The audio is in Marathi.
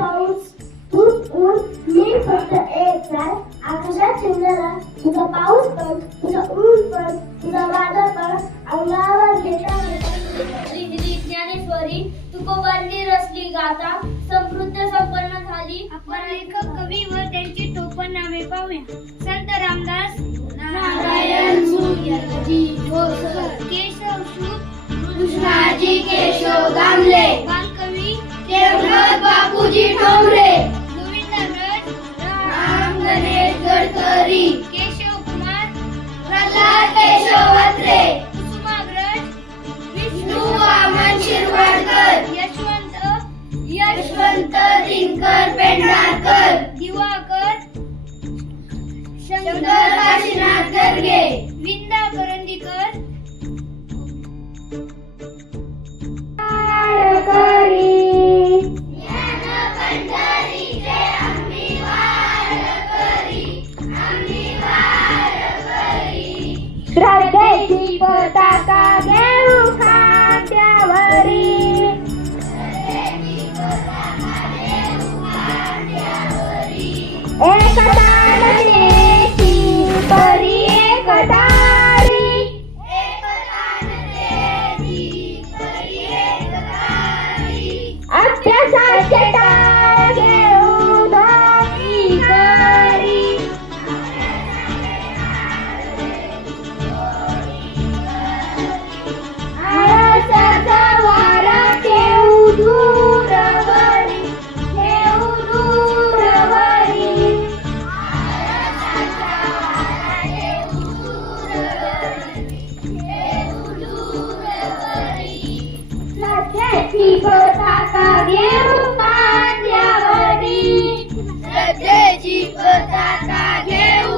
पाऊस तूच ऊन मी फक्त एक झाड आकाशात चिमण्याला तुझा पाऊस पण तुझा ऊन पण तुझा वादळ पण अंगावर घेता श्री ज्ञानेश्वरी तुकोबांनी रचली गाथा समृद्ध संपन्न झाली. आपण लेखक कवी व त्यांची टोपण नावे पाहूया. संत रामदास नारायण सूर्यजी ठोसर केशव सूत कृष्णाजी केशव दामले बालकवी देवनाथ बापूजी ठोंबरे गोविंदराज राम गणेश गडकरी केशव कुमार प्रल्हाद केशव अत्रे कुसुमाग्रज विष्णू वामन शिरवाडकर यशवंत दिनकर पेंढारकर दिवाकर शंकर काशीनाथ गर्गे विंदा करंदीकर श्रद्धेची पताका घेऊ खांद्यावरी एकता नदीची परी एकतारी अत्यासाचे टाळ घेऊ धोकी करी आळसाचा वारा ठेवू दूरवरी ठेवू दूरवरी श्रद्धेची पताका घेऊ खांद्यावरी श्रद्धेची पताका घेऊ